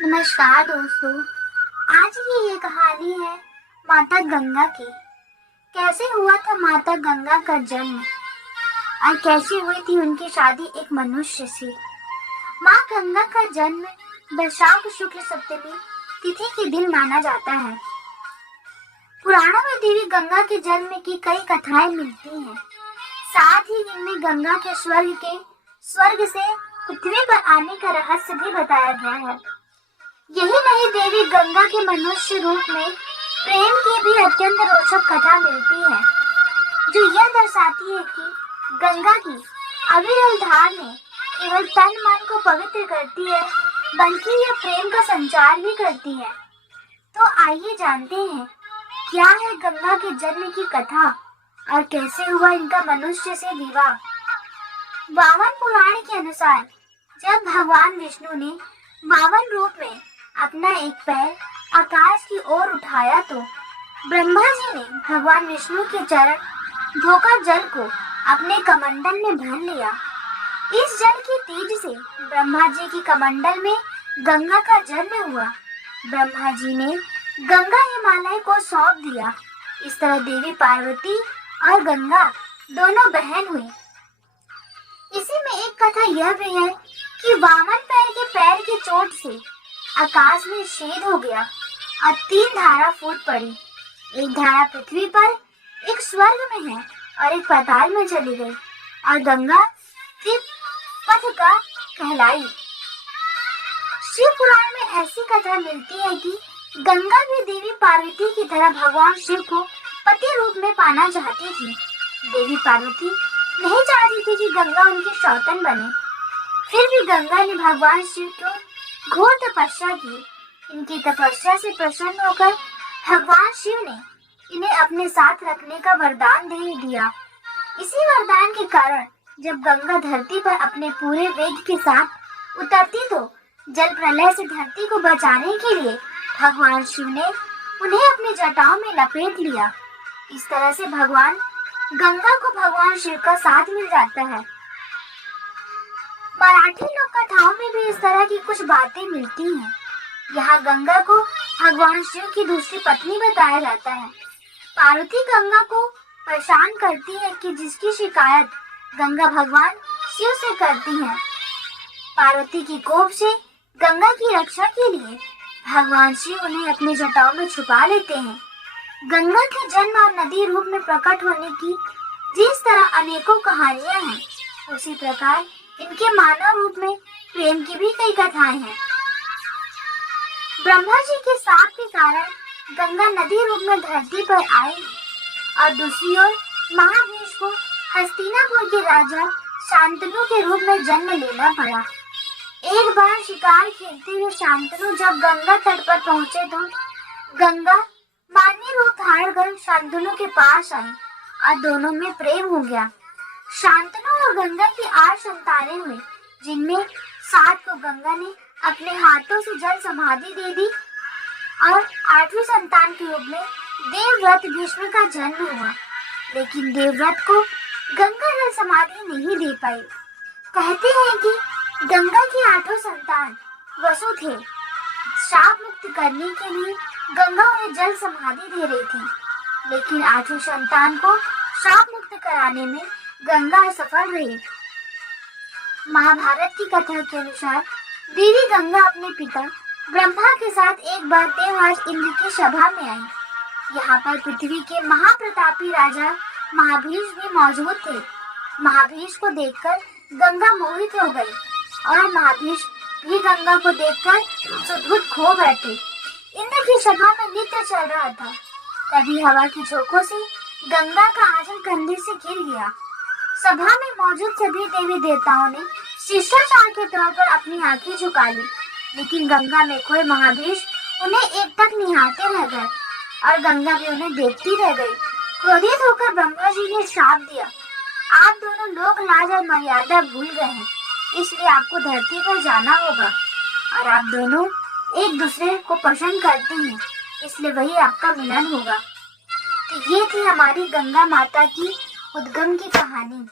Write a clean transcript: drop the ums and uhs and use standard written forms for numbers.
नमस्कार दोस्तों। आज की ये कहानी है माता गंगा की। कैसे हुआ था माता गंगा का जन्म और कैसे हुई थी उनकी शादी एक मनुष्य से। माँ गंगा का जन्म वैशाख शुक्ल सप्तमी तिथि के दिन माना जाता है। पुराणों में देवी गंगा के जन्म की कई कथाएं मिलती हैं। साथ ही इनमें गंगा के स्वर्ग से पृथ्वी पर आने का रहस्य भी बताया गया है। यही नहीं, देवी गंगा के मनुष्य रूप में प्रेम की भी अत्यंत रोचक कथा मिलती है, जो यह दर्शाती है कि गंगा की अविरल धार में केवल तन मन को पवित्र करती है, बल्कि यह प्रेम का संचार भी करती है। तो आइए जानते हैं क्या है गंगा के जन्म की कथा और कैसे हुआ इनका मनुष्य से विवाह। वामन पुराण के अनुसार जब भगवान विष्णु ने वामन रूप में अपना एक पैर आकाश की ओर उठाया तो ब्रह्मा जी ने भगवान विष्णु के चरण धोकर जल को अपने कमंडल में भर लिया। इस जल की तेज से ब्रह्मा जी की कमंडल में गंगा का जन्म हुआ। ब्रह्मा जी ने गंगा हिमालय को सौंप दिया। इस तरह देवी पार्वती और गंगा दोनों बहन हुई। इसी में एक कथा यह भी है कि वामन पैर की चोट से आकाश में छेद हो गया और 3 धारा फूट पड़ी। एक धारा पृथ्वी पर, एक स्वर्ग में है और एक पाताल में चली गई और गंगा त्रिपथगा कहलाई। शिव पुराण में ऐसी कथा मिलती है कि गंगा भी देवी पार्वती की तरह भगवान शिव को पति रूप में पाना चाहती थी। देवी पार्वती नहीं चाहती थी कि गंगा उनकी सौतन बने। फिर भी गंगा ने भगवान शिव को घोर तपस्या की। इनकी तपस्या से प्रसन्न होकर भगवान शिव ने इन्हें अपने साथ रखने का वरदान दे दिया। इसी वरदान के कारण जब गंगा धरती पर अपने पूरे वेग के साथ उतरती तो जल प्रलय से धरती को बचाने के लिए भगवान शिव ने उन्हें अपने जटाओं में लपेट लिया। इस तरह से भगवान गंगा को भगवान शिव का साथ मिल जाता है। मराठी लोक कथाओं में भी इस तरह की कुछ बातें मिलती हैं। यहाँ गंगा को भगवान शिव की दूसरी पत्नी बताया जाता है। पार्वती गंगा को परेशान करती है कि जिसकी शिकायत गंगा भगवान शिव से करती है। पार्वती की कोप से गंगा की रक्षा के लिए भगवान शिव उन्हें अपने जटाओं में छुपा लेते हैं। गंगा के जन्म और नदी रूप में प्रकट होने की जिस तरह अनेकों कहानियां हैं, उसी प्रकार इनके मानव रूप में प्रेम की भी कई कथाएं हैं। ब्रह्मा जी के शाप के कारण गंगा नदी रूप में धरती पर आई और दूसरी ओर महाभीष को हस्तिनापुर के राजा शांतनु के रूप में जन्म लेना पड़ा। एक बार शिकार खेलते हुए शांतनु जब गंगा तट पर पहुंचे तो गंगा मानवीय रूप धारण कर शांतनु के पास आई और दोनों में प्रेम हो गया। शांतनु और गंगा की 8 संतानें हुई, जिनमें 7 को गंगा ने अपने हाथों से जल समाधि दे दी और 8वीं संतान के रूप में देवव्रत भीष्म का जन्म हुआ। लेकिन देवव्रत को गंगा जल समाधि नहीं दे पाई। कहते हैं कि गंगा की 8 संतान वसु थे। शाप मुक्त करने के लिए गंगा उन्हें जल समाधि दे रही थी, लेकिन 8वीं संतान को शाप मुक्त कराने में गंगा असफल रही। महाभारत की कथा के अनुसार देवी गंगा अपने पिता ब्रह्मा के साथ एक बार देवराज इंद्र की सभा में आई। यहाँ पर पृथ्वी के महाप्रतापी राजा महाभीष भी मौजूद थे। महाभीष को देखकर गंगा मोहित हो गई और महाभीष भी गंगा को देखकर सुधुत खो बैठे। इंद्र की सभा में नृत्य चल रहा था। तभी हवा की झोंकों से गंगा का आंचल कंधे से गिर गया। सभा में मौजूद सभी देवी देवताओं ने शिष्टाचार के तौर पर अपनी आंखें झुका ली, लेकिन गंगा में खोए महाभीष उन्हें एकटक निहारते रह गए और गंगा भी उन्हें देखती रह गई। क्रोधित होकर ब्रह्मा जी ने श्राप दिया, आप दोनों लोक लाज और मर्यादा भूल गए हैं, इसलिए आपको धरती पर जाना होगा और आप दोनों एक दूसरे को पसंद करते हैं, इसलिए वही आपका मिलन होगा। तो ये थी हमारी गंगा माता की उद्गम की कहानी।